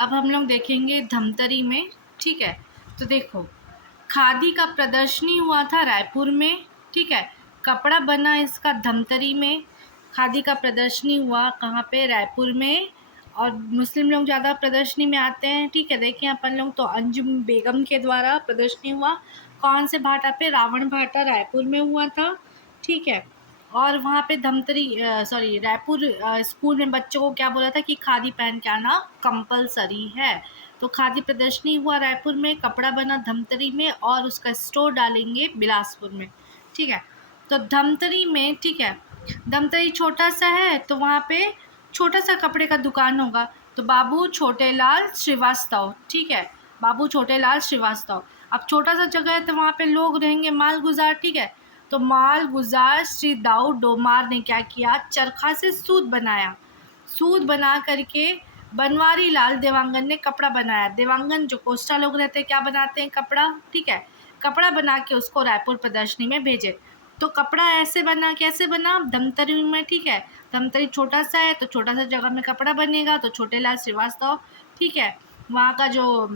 अब हम लोग देखेंगे धमतरी में। ठीक है, तो देखो, खादी का प्रदर्शनी हुआ था रायपुर में। ठीक है, कपड़ा बना इसका धमतरी में। खादी का प्रदर्शनी हुआ कहाँ पे? रायपुर में। और मुस्लिम लोग ज़्यादा प्रदर्शनी में आते हैं। ठीक है, देखिए अपन लोग तो अंजुम बेगम के द्वारा प्रदर्शनी हुआ कौन से भाटा पे? रावण भाटा रायपुर में हुआ था। ठीक है, और वहाँ पे धमतरी सॉरी रायपुर स्कूल में बच्चों को क्या बोला था कि खादी पहन के आना कंपलसरी है। तो खादी प्रदर्शनी हुआ रायपुर में, कपड़ा बना धमतरी में, और उसका स्टोर डालेंगे बिलासपुर में। ठीक है, तो धमतरी में, ठीक है, धमतरी छोटा सा है तो वहाँ पे छोटा सा कपड़े का दुकान होगा, तो बाबू छोटेलाल श्रीवास्तव। ठीक है, बाबू छोटेलाल श्रीवास्तव। अब छोटा सा जगह है तो वहाँ पे लोग रहेंगे माल गुजार। ठीक है, तो माल गुजार श्री दाऊ डोमार ने क्या किया? चरखा से सूत बनाया। सूत बना करके बनवारी लाल देवांगन ने कपड़ा बनाया। देवांगन जो कोस्टा लोग रहते हैं क्या बनाते हैं? कपड़ा। ठीक है, कपड़ा बना के उसको रायपुर प्रदर्शनी में भेजे। तो कपड़ा ऐसे बना, कैसे बना? धमतरी में। ठीक है, धमतरी छोटा सा है तो छोटा सा जगह में कपड़ा बनेगा, तो छोटेलाल श्रीवास्तव, ठीक है, वहाँ का जो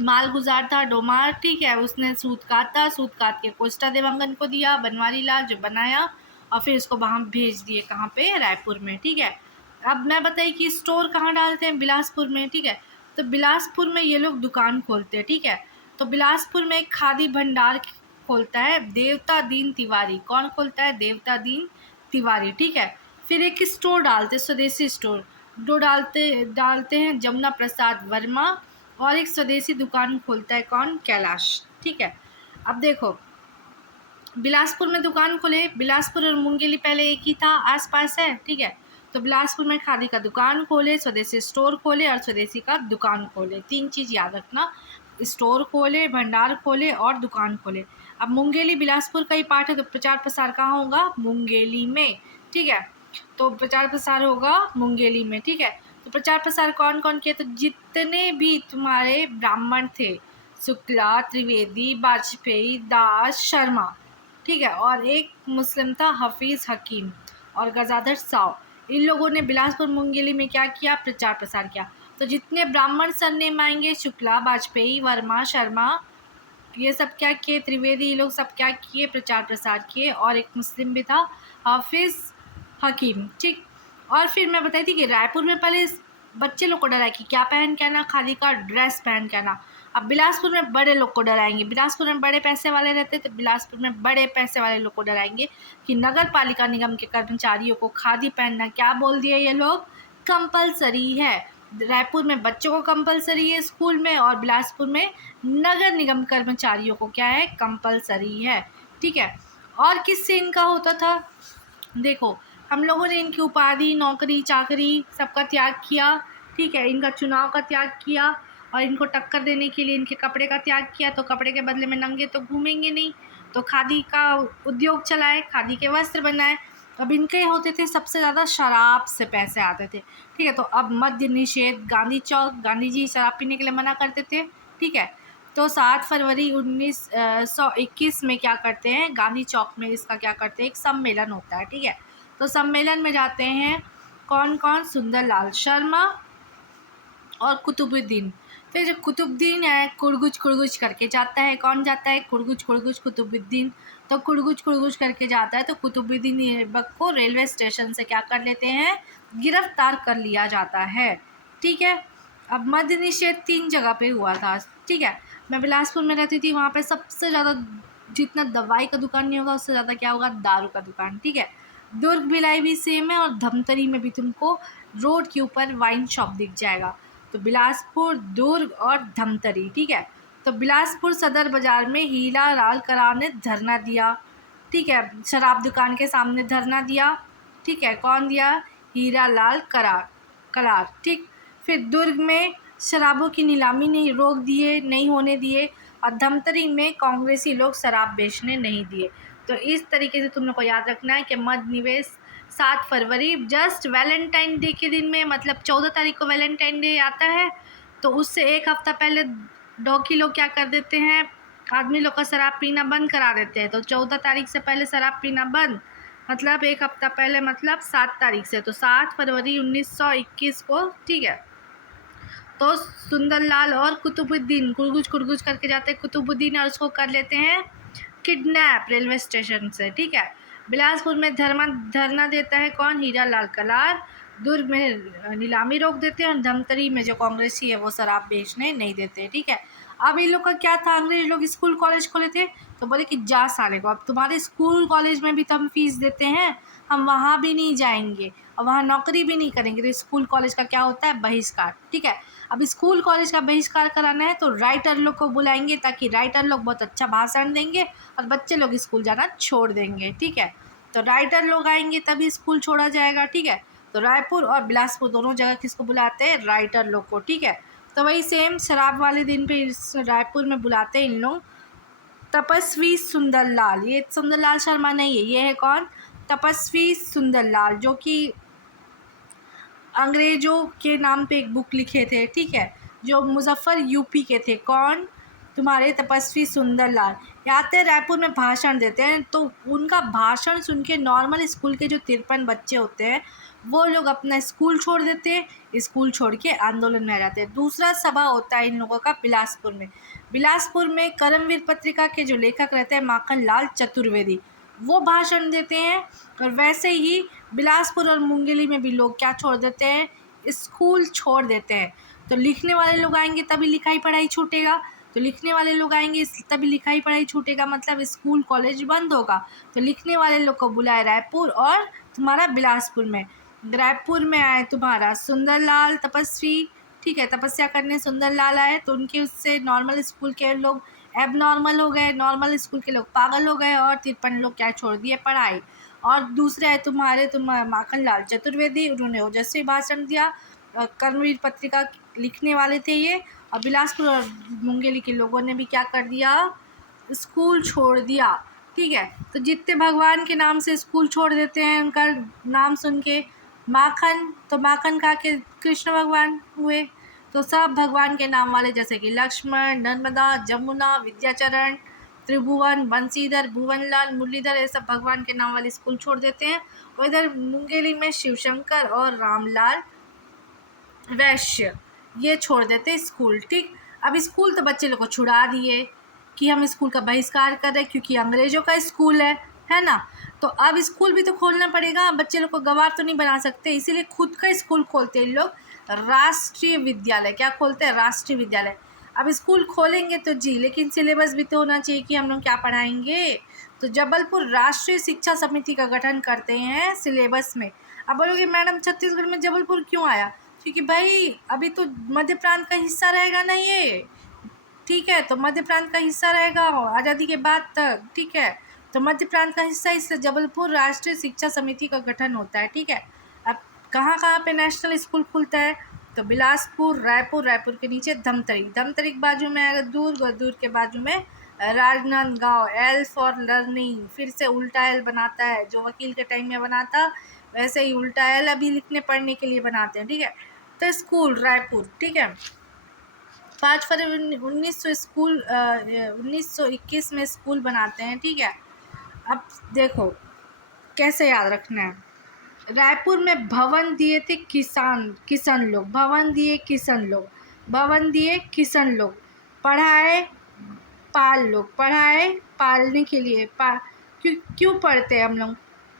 माल गुजार था डोमार, ठीक है, उसने सूत काटा, सूत काट के कोस्टा देवांगन को दिया, बनवारी लाल जो बनाया, और फिर इसको वहाँ भेज दिए। कहाँ पे? रायपुर में। ठीक है, अब मैं बताइए कि स्टोर कहाँ डालते हैं? बिलासपुर में। ठीक है, तो बिलासपुर में ये लोग दुकान खोलते हैं। ठीक है, तो बिलासपुर में एक खादी भंडार खोलता है देवता दीन तिवारी। कौन खोलता है? देवता दीन तिवारी। ठीक है, फिर एक स्टोर डालते, स्वदेशी स्टोर दो डालते डालते हैं जमुना प्रसाद वर्मा, और एक स्वदेशी दुकान खोलता है कौन? कैलाश। ठीक है, अब देखो, बिलासपुर में दुकान खोले। बिलासपुर और मुंगेली पहले एक ही था, आसपास है। ठीक है, तो बिलासपुर में खादी का दुकान खोले, स्वदेशी स्टोर खोले और स्वदेशी का दुकान खोले। 3 चीज़ याद रखना, स्टोर खोले, भंडार खोले और दुकान खोले। अब मुंगेली बिलासपुर का ही पार्ट है, तो प्रचार प्रसार कहाँ होगा? मुंगेली में। ठीक है, तो प्रचार प्रसार होगा मुंगेली में। ठीक है, तो प्रचार प्रसार कौन कौन किया? तो जितने भी तुम्हारे ब्राह्मण थे, शुक्ला, त्रिवेदी, वाजपेयी, दास, शर्मा, ठीक है, और एक मुस्लिम था हफीज़ हकीम और गजाधर साव, इन लोगों ने बिलासपुर मुंगेली में क्या किया? प्रचार प्रसार किया। तो जितने ब्राह्मण सरनेम आएंगे, शुक्ला, वाजपेयी, वर्मा, शर्मा, ये सब क्या किए? त्रिवेदी, ये लोग सब क्या किए? प्रचार प्रसार किए। और एक मुस्लिम भी था हाफिज़ हकीम। ठीक, और फिर मैं बताई थी कि रायपुर में पहले बच्चे लोग को डराया कि क्या पहन के आना? खादी का ड्रेस पहन के आना। अब बिलासपुर में बड़े लोग को डराएंगे, बिलासपुर में बड़े पैसे वाले रहते तो बिलासपुर में बड़े पैसे वाले लोग को डराएंगे कि नगर पालिका निगम के कर्मचारियों को खादी पहनना क्या बोल दिया ये लोग? कंपलसरी है। रायपुर में बच्चों को कंपलसरी है स्कूल में, और बिलासपुर में नगर निगम कर्मचारियों को क्या है? कंपलसरी है। ठीक है, और किससे इनका होता था? देखो, हम लोगों ने इनकी उपाधि, नौकरी चाकरी सबका त्याग किया। ठीक है, इनका चुनाव का त्याग किया, और इनको टक्कर देने के लिए इनके कपड़े का त्याग किया। तो कपड़े के बदले में नंगे तो घूमेंगे नहीं, तो खादी का उद्योग चलाए, खादी के वस्त्र बनाए। अब इनके होते थे सबसे ज़्यादा शराब से पैसे आते थे। ठीक है, तो अब मद्य निषेध, गांधी चौक, गांधी जी शराब पीने के लिए मना करते थे। ठीक है, तो 7 फरवरी 1921 में क्या करते हैं? गांधी चौक में इसका क्या करते हैं? एक सम्मेलन होता है। ठीक है, तो सम्मेलन में जाते हैं कौन कौन? सुंदरलाल शर्मा और कुतुबुद्दीन। तो जो कुतुबुद्दीन है, कुड़गुच कुड़गुच करके जाता है। कौन जाता है? कुड़गुच कुड़गुच कुतुबुद्दीन। तो कुड़गुच कुड़गुच करके जाता है, तो कुतुबुद्दीन ऐबक को रेलवे स्टेशन से क्या कर लेते हैं? गिरफ्तार कर लिया जाता है। ठीक है, अब मद्य निषेध 3 जगह पे हुआ था। ठीक है, मैं बिलासपुर में रहती थी, वहाँ पे सबसे ज़्यादा जितना दवाई का दुकान नहीं होगा उससे ज़्यादा क्या होगा? दारू का दुकान। ठीक है, दुर्ग भिलाई भी सेम है, और धमतरी में भी तुमको रोड के ऊपर वाइन शॉप दिख जाएगा। तो बिलासपुर, दुर्ग और धमतरी। ठीक है, तो बिलासपुर सदर बाज़ार में हीरा लाल करार ने धरना दिया। ठीक है, शराब दुकान के सामने धरना दिया। ठीक है, कौन दिया? हीरा लाल करार। ठीक, फिर दुर्ग में शराबों की नीलामी नहीं रोक दिए, नहीं होने दिए, और धमतरी में कांग्रेसी लोग शराब बेचने नहीं दिए। तो इस तरीके से तुम लोग को याद रखना है कि मद्य निवेश 7 फरवरी जस्ट वैलेंटाइन डे के दिन में, मतलब 14 तारीख को वैलेंटाइन डे आता है, तो उससे एक हफ़्ता पहले डॉकी लोग क्या कर देते हैं? आदमी लोग का शराब पीना बंद करा देते हैं। तो 14 तारीख से पहले शराब पीना बंद, मतलब एक हफ़्ता पहले, मतलब 7 तारीख से, तो 7 फरवरी 1921 को। ठीक है, तो सुंदरलाल और कुतुबुद्दीन कुरकुच कुरकुच करके जाते हैं कुतुबुद्दीन और उसको कर लेते हैं किडनैप रेलवे स्टेशन से, ठीक है। बिलासपुर में धरना देता है कौन, हीरा लाल कलार। दुर्ग में नीलामी रोक देते हैं और धमतरी में जो कांग्रेसी है वो शराब बेचने नहीं देते, ठीक है। अब इन लोग का क्या था, अंग्रेज लोग स्कूल कॉलेज खोले थे तो बोले कि जा साले को, अब तुम्हारे स्कूल कॉलेज में भी तो हम फीस देते हैं, हम वहाँ भी नहीं जाएंगे और वहाँ नौकरी भी नहीं करेंगे। तो स्कूल कॉलेज का क्या होता है, बहिष्कार, ठीक है। अब स्कूल कॉलेज का बहिष्कार कराना है तो राइटर लोग को बुलाएंगे, ताकि राइटर लोग बहुत अच्छा भाषण देंगे और बच्चे लोग स्कूल जाना छोड़ देंगे, ठीक है। तो राइटर लोग आएंगे तभी स्कूल छोड़ा जाएगा, ठीक है। तो रायपुर और बिलासपुर दोनों जगह किसको बुलाते हैं, राइटर लोग को, ठीक है। तो वही सेम शराब वाले दिन पे इस रायपुर में बुलाते हैं इन लोग तपस्वी सुंदरलाल। ये सुंदरलाल शर्मा नहीं है, ये है कौन, तपस्वी सुंदरलाल, जो कि अंग्रेज़ों के नाम पे एक बुक लिखे थे, ठीक है, जो मुजफ्फर यूपी के थे। कौन, तुम्हारे तपस्वी सुंदरलाल। ये आते हैं रायपुर में भाषण देते हैं, तो उनका भाषण सुन के नॉर्मल स्कूल के जो 53 बच्चे होते हैं वो लोग अपना स्कूल छोड़ देते हैं, स्कूल छोड़ के आंदोलन में आ जाते हैं। दूसरा सभा होता है इन लोगों का बिलासपुर में। बिलासपुर में कर्मवीर पत्रिका के जो लेखक रहते हैं माखन लाल चतुर्वेदी, वो भाषण देते हैं। और वैसे ही बिलासपुर और मुंगेली में भी लोग क्या छोड़ देते हैं, स्कूल छोड़ देते हैं। तो लिखने वाले लोग आएंगे तभी लिखाई पढ़ाई छूटेगा, तो लिखने वाले लोग आएंगे तभी लिखाई पढ़ाई छूटेगा, मतलब स्कूल कॉलेज बंद होगा। तो लिखने वाले लोग को बुलाए रायपुर और तुम्हारा बिलासपुर में। रायपुर में आए तुम्हारा सुंदरलाल तपस्वी, ठीक है, तपस्या करने सुंदरलाल आए, तो उनके उससे नॉर्मल स्कूल के लोग एब नॉर्मल हो गए, नॉर्मल स्कूल के लोग पागल हो गए और 53 लोग क्या छोड़ दिए, पढ़ाई। और दूसरे है तुम्हारे माखन लाल चतुर्वेदी, उन्होंने ओजस्वी भाषण दिया, कर्मवीर पत्रिका लिखने वाले थे ये। और बिलासपुर और मुंगेली के लोगों ने भी क्या कर दिया, स्कूल छोड़ दिया, ठीक है। तो जितने भगवान के नाम से स्कूल छोड़ देते हैं उनका नाम सुन के, माखन, तो माखन का के कृष्ण भगवान हुए, तो सब भगवान के नाम वाले जैसे कि लक्ष्मण, नर्मदा, जमुना, विद्याचरण, त्रिभुवन, बंसीधर, भुवनलाल, मुरलीधर, ये सब भगवान के नाम वाले स्कूल छोड़ देते हैं। और इधर मुंगेली में शिवशंकर और रामलाल वैश्य ये छोड़ देते स्कूल, ठीक। अब स्कूल तो बच्चे लोग को छुड़ा दिए कि हम स्कूल का बहिष्कार कर रहे हैं क्योंकि अंग्रेज़ों का स्कूल है ना। तो अब स्कूल भी तो खोलना पड़ेगा, बच्चे लोग को गवार तो नहीं बना सकते, इसीलिए खुद का स्कूल खोलते हैं लोग, राष्ट्रीय विद्यालय। क्या खोलते हैं, राष्ट्रीय विद्यालय। अब स्कूल खोलेंगे तो जी, लेकिन सिलेबस भी तो होना चाहिए कि हम लोग क्या पढ़ाएंगे। तो जबलपुर राष्ट्रीय शिक्षा समिति का गठन करते हैं सिलेबस में। अब बोलोगे मैडम छत्तीसगढ़ में जबलपुर क्यों आया, क्योंकि भाई अभी तो मध्य प्रांत का हिस्सा रहेगा ना ये, ठीक है। तो मध्य प्रांत का हिस्सा रहेगा आज़ादी के बाद तक, ठीक है। तो मध्य प्रांत का हिस्सा, इससे जबलपुर राष्ट्रीय शिक्षा समिति का गठन होता है, ठीक है। अब कहाँ कहाँ पे नेशनल स्कूल खुलता है, तो बिलासपुर, रायपुर, रायपुर के नीचे धमतरी, धमतरी के बाजू में आएगा दुर्ग और दुर्ग के बाजू में राजनांदगांव। एल फॉर लर्निंग, फिर से उल्टा एल बनाता है, जो वकील के टाइम में बना था वैसे ही उल्टा एल अभी लिखने पढ़ने के लिए बनाते हैं, ठीक है। तो स्कूल रायपुर, ठीक है। 5 फरवरी 1900 स्कूल 1921 में स्कूल बनाते हैं, ठीक है। अब देखो कैसे याद रखना है, रायपुर में भवन दिए थे किसान लोग, भवन दिए किसान लोग, भवन दिए किसान लोग, पढ़ाए पाल लोग, पढ़ाए पालने के लिए, क्यों पढ़ते हैं हम लोग,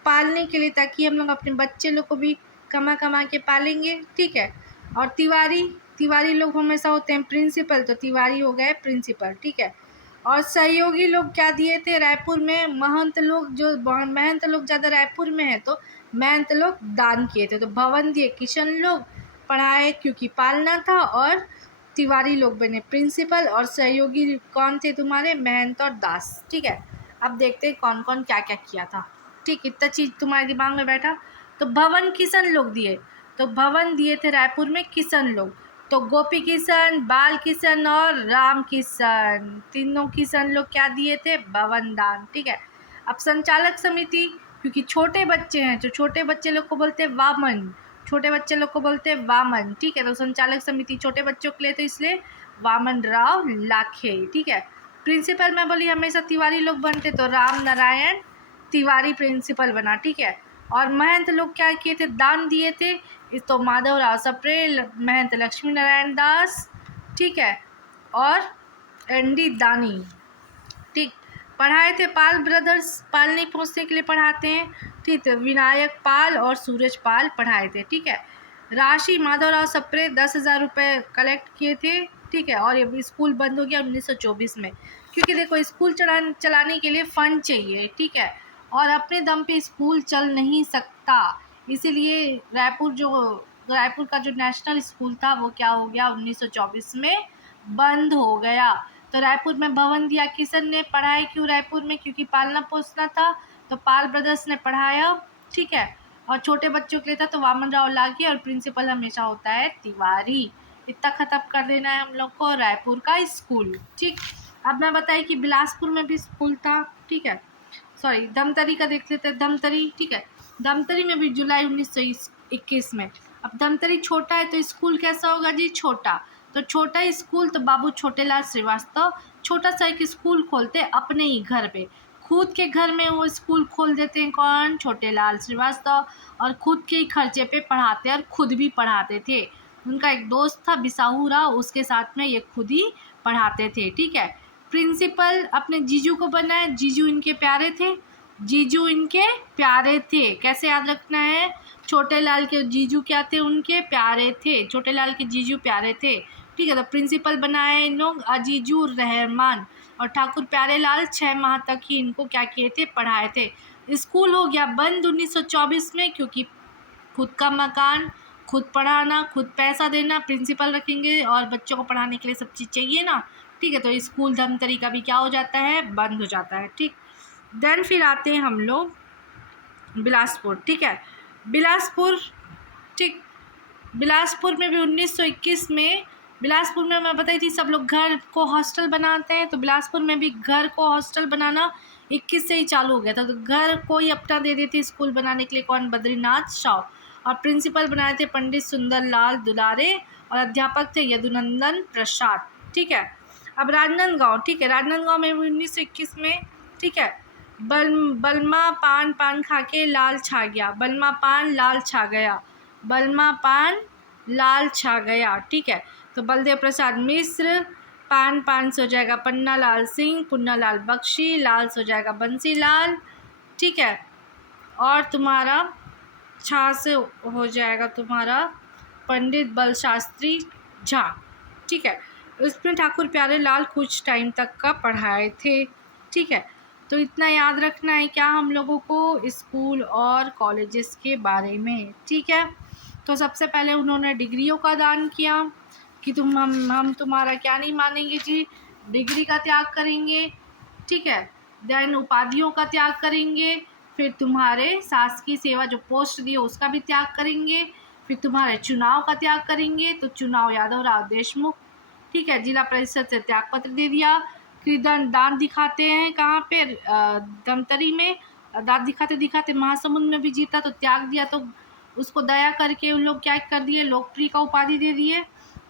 पालने के लिए, ताकि हम लोग अपने बच्चे लोग को भी कमा कमा के पालेंगे, ठीक है। और तिवारी लोग हमेशा होते हैं प्रिंसिपल, तो तिवारी हो गए प्रिंसिपल, ठीक है। और सहयोगी लोग क्या दिए थे रायपुर में, महंत लोग, जो महंत लोग ज़्यादा रायपुर में है तो महंत लोग दान किए थे। तो भवन दिए किशन लोग, पढ़ाए क्योंकि पालना था, और तिवारी लोग बने प्रिंसिपल, और सहयोगी कौन थे तुम्हारे, महंत और दास, ठीक है। अब देखते हैं कौन कौन क्या क्या किया था, ठीक। इतना चीज़ तुम्हारे दिमाग में बैठा। तो भवन किशन लोग दिए, तो भवन दिए थे रायपुर में किशन लोग, तो गोपी किशन, बाल किशन और राम किशन, तीनों किशन लोग क्या दिए थे, भवन दान, ठीक है। अब संचालक समिति, क्योंकि छोटे बच्चे हैं तो छोटे बच्चे लोग को बोलते हैं वामन, छोटे बच्चे लोग को बोलते हैं वामन, ठीक है। तो संचालक समिति छोटे बच्चों के लिए, तो इसलिए वामन राव लाखे, ठीक है। प्रिंसिपल में बोली हमेशा तिवारी लोग बनते, तो राम नारायण तिवारी प्रिंसिपल बना, ठीक है। और महंत लोग क्या किए थे, दान दिए थे। इस तो माधवराव सप्रे, महंत लक्ष्मी नारायण दास, ठीक है, और एनडी दानी, ठीक। पढ़ाए थे पाल ब्रदर्स, पाल नहीं पहुँचने के लिए पढ़ाते हैं, ठीक है, विनायक पाल और सूरज पाल पढ़ाए थे, ठीक है। राशि माधवराव सप्रे 10,000 रुपये कलेक्ट किए थे, ठीक है। और ये स्कूल बंद हो गया 1924 में, क्योंकि देखो स्कूल चलाने के लिए फ़ंड चाहिए, ठीक है, और अपने दम पे स्कूल चल नहीं सकता, इसीलिए रायपुर का जो नेशनल स्कूल था वो क्या हो गया, 1924 में बंद हो गया। तो रायपुर में भवन दिया किसन ने, पढ़ाई क्यों रायपुर में, क्योंकि पालना पोसना था, तो पाल ब्रदर्स ने पढ़ाया, ठीक है। और छोटे बच्चों के लिए था तो वामन राव लागे, और प्रिंसिपल हमेशा होता है तिवारी। इतना ख़त्म कर देना है हम लोग को रायपुर का स्कूल, ठीक। अब मैं बताई कि बिलासपुर में भी स्कूल था, ठीक है। सॉरी, धमतरी का देख लेते हैं, धमतरी, ठीक है। धमतरी में भी जुलाई 1921 में। अब धमतरी छोटा है तो स्कूल कैसा होगा जी, छोटा। तो छोटा स्कूल तो बाबू छोटेलाल श्रीवास्तव छोटा सा एक स्कूल खोलते अपने ही घर पे, खुद के घर में वो स्कूल खोल देते हैं, कौन, छोटेलाल श्रीवास्तव, और खुद के ही खर्चे पे पढ़ाते और खुद भी पढ़ाते थे। उनका एक दोस्त था बिसाहू राव, उसके साथ में ये खुद ही पढ़ाते थे, ठीक है। प्रिंसिपल अपने जीजू को बनाए, जीजू इनके प्यारे थे, जीजू इनके प्यारे थे, कैसे याद रखना है, छोटे लाल के जीजू क्या थे, उनके प्यारे थे, छोटे लाल के जीजू प्यारे थे, ठीक है। तो प्रिंसिपल बनाए इन लोग अजीजुर रहमान, और ठाकुर प्यारे लाल 6 माह तक ही इनको क्या किए थे, पढ़ाए थे। स्कूल हो गया बंद 1924 में, क्योंकि खुद का मकान, खुद पढ़ाना, खुद पैसा देना, प्रिंसिपल रखेंगे और बच्चों को पढ़ाने के लिए सब चीज़ चाहिए ना, ठीक है। तो स्कूल धमतरी का भी क्या हो जाता है, बंद हो जाता है, ठीक। देन फिर आते हैं हम लोग बिलासपुर, ठीक है। बिलासपुर, ठीक, बिलासपुर में भी 1921 में, बिलासपुर में मैं बताई थी सब लोग घर को हॉस्टल बनाते हैं, तो बिलासपुर में भी घर को हॉस्टल बनाना 21 से ही चालू हो गया था। तो घर को ही अपना दे देते स्कूल बनाने के लिए, कौन, बद्रीनाथ शाह, और प्रिंसिपल बनाए थे पंडित सुंदरलाल दुलारे, और अध्यापक थे यदुनंदन प्रसाद, ठीक है। अब राजनांदगांव, ठीक है, राजनांदगांव में 1921 में, ठीक है। बलमा पान पान खा के लाल छा गया, बलमा पान लाल छा गया, बलमा पान लाल छा गया, ठीक है। तो बलदेव प्रसाद मिश्र, पान पान से हो जाएगा पन्ना लाल सिंह, पुन्ना लाल बख्शी, लाल से हो जाएगा बंसी लाल, ठीक है। और तुम्हारा छा से हो जाएगा तुम्हारा पंडित बल शास्त्री झा, ठीक है। उसमें ठाकुर प्यारे लाल कुछ टाइम तक का पढ़ाए थे, ठीक है। तो इतना याद रखना है क्या हम लोगों को स्कूल और कॉलेजेस के बारे में, ठीक है। तो सबसे पहले उन्होंने डिग्रियों का दान किया कि हम तुम्हारा क्या नहीं मानेंगे जी, डिग्री का त्याग करेंगे, ठीक है। देन उपाधियों का त्याग करेंगे, फिर तुम्हारे शासकीय सेवा जो पोस्ट दिए उसका भी त्याग करेंगे, फिर तुम्हारे चुनाव का त्याग करेंगे, तो चुनाव यादव राव देशमुख, ठीक है, जिला परिषद से त्याग पत्र दे दिया। फिर दान दिखाते हैं कहाँ पे, धमतरी में, दांत दिखाते दिखाते महासमुंद में भी जीता तो त्याग दिया, तो उसको दया करके उन लोग क्या कर दिए, लोकप्रिय का उपाधि दे दिए।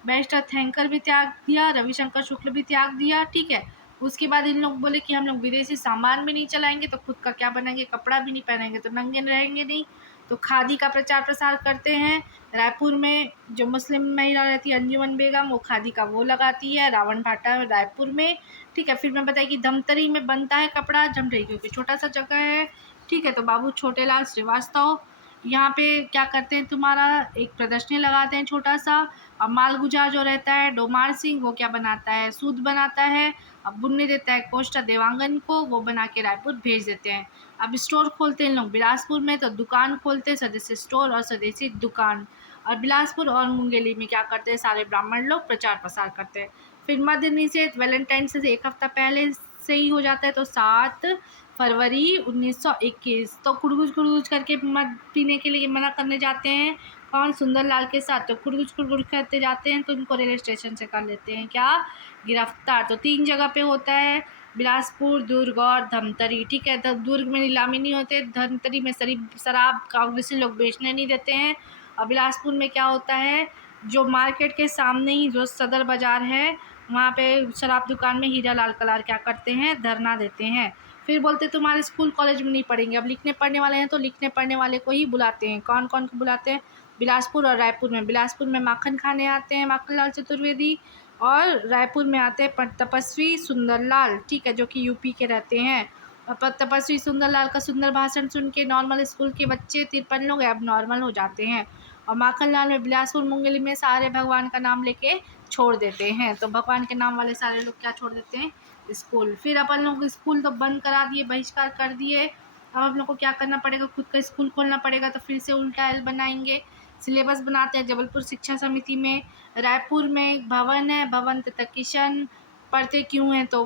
बैरिस्टर थैंकर भी त्याग दिया, रविशंकर शुक्ल भी त्याग दिया, ठीक है। उसके बाद इन लोग बोले कि हम लोग विदेशी सामान भी नहीं चलाएंगे, तो खुद का क्या बनाएंगे, कपड़ा भी नहीं पहनेंगे तो नंगे रहेंगे नहीं, तो खादी का प्रचार प्रसार करते हैं। रायपुर में जो मुस्लिम महिला रहती है अंजुमन बेगम, वो खादी का वो लगाती है, रावण भाटा रायपुर में, ठीक है। फिर मैं बताई कि धमतरी में बनता है कपड़ा, धमतरी क्योंकि छोटा सा जगह है, ठीक है। तो बाबू छोटेलाल श्रीवास्तव यहाँ पे क्या करते हैं, तुम्हारा एक प्रदर्शनी लगाते हैं छोटा सा, और मालगुजा जो रहता है डोमार सिंह, वो क्या बनाता है, सूद बनाता है, अब बुनने देता है कोष्टा देवांगन को, वो बना के रायपुर भेज देते हैं। अब स्टोर खोलते हैं लोग बिलासपुर में, तो दुकान खोलते हैं स्वदेशी स्टोर और स्वदेशी दुकान, और बिलासपुर और मुंगेली में क्या करते हैं, सारे ब्राह्मण लोग प्रचार प्रसार करते हैं। फिर मध्य निषेध वैलेंटाइन से एक हफ्ता पहले से ही हो जाता है, तो 7 फरवरी 1921, तो कुड़गुज करके मद पीने के लिए मना करने जाते हैं, कौन, सुंदरलाल के साथ, तो कुड़गुज करते जाते हैं, तो उनको रेलवे स्टेशन से कर लेते हैं क्या, गिरफ्तार। तो 3 जगह पे होता है, बिलासपुर, दुर्ग और धमतरी, ठीक है। तो दुर्ग में नीलामी नहीं होते, धमतरी में शराब कांग्रेसी लोग बेचने नहीं देते हैं, और बिलासपुर में क्या होता है, जो मार्केट के सामने ही जो सदर बाज़ार है वहाँ पे शराब दुकान में हीरा लाल कलार क्या करते हैं, धरना देते हैं। फिर बोलते तुम्हारे स्कूल कॉलेज में नहीं पढ़ेंगे। अब लिखने पढ़ने वाले हैं तो लिखने पढ़ने वाले को ही बुलाते हैं। कौन कौन को बुलाते हैं? बिलासपुर और रायपुर में। बिलासपुर में माखन खाने आते हैं माखन लाल चतुर्वेदी, और रायपुर में आते हैं तपस्वी सुंदरलाल, ठीक है, जो कि यूपी के रहते हैं। और तपस्वी सुंदरलाल का सुंदर भाषण सुन के नॉर्मल स्कूल के बच्चे 53 लोग अब नॉर्मल हो जाते हैं। और माखन लाल में बिलासपुर मुंगेली में सारे भगवान का नाम लेके छोड़ देते हैं। तो भगवान के नाम वाले सारे लोग क्या छोड़ देते हैं? स्कूल। फिर अपन लोग स्कूल तो बंद करा दिए, बहिष्कार कर दिए। अब हम लोग को क्या करना पड़ेगा? खुद का स्कूल खोलना पड़ेगा। तो फिर से उल्टा एल बनाएंगे। सिलेबस बनाते हैं जबलपुर शिक्षा समिति में। रायपुर में एक भवन है, भवन तथा किशन पढ़ते क्यों हैं? तो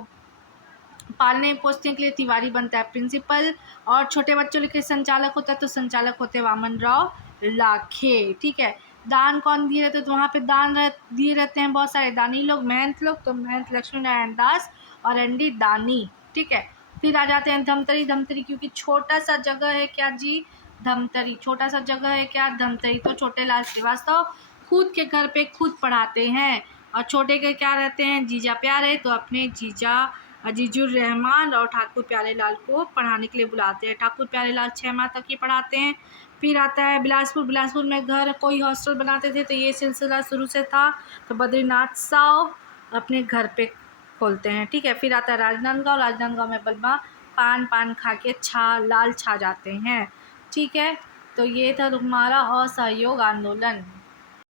पालने पोसने के लिए तिवारी बनता है प्रिंसिपल, और छोटे बच्चों के संचालक होता है तो संचालक होते हैं वामन राव लाखे, ठीक है। दान कौन दिए रहते? तो वहाँ पे दान दिए रहते हैं बहुत सारे दानी लोग, महंत लोग। तो महंत लक्ष्मी नारायण दास और एनडी दानी, ठीक है। फिर आ जाते हैं धमतरी। धमतरी क्योंकि छोटा सा जगह है, क्या जी? धमतरी छोटा सा जगह है, क्या? धमतरी। तो छोटे लाल श्रीवास्तव खुद के घर पे खुद पढ़ाते हैं, और छोटे के क्या रहते हैं? जीजा प्यारे। तो अपने जीजा अजीजुर रहमान और ठाकुर प्यारे लाल को पढ़ाने के लिए बुलाते हैं। ठाकुर प्यारे लाल 6 माह तक ही पढ़ाते हैं। फिर आता है बिलासपुर। बिलासपुर में घर कोई हॉस्टल बनाते थे, तो ये सिलसिला शुरू से था। तो बद्रीनाथ साव अपने घर पे खोलते हैं, ठीक है। फिर आता है राजनांदगांव। राजनांदगांव में बलमा पान खा के लाल छा जाते हैं, ठीक है। तो ये था तुम्हारा असहयोग आंदोलन।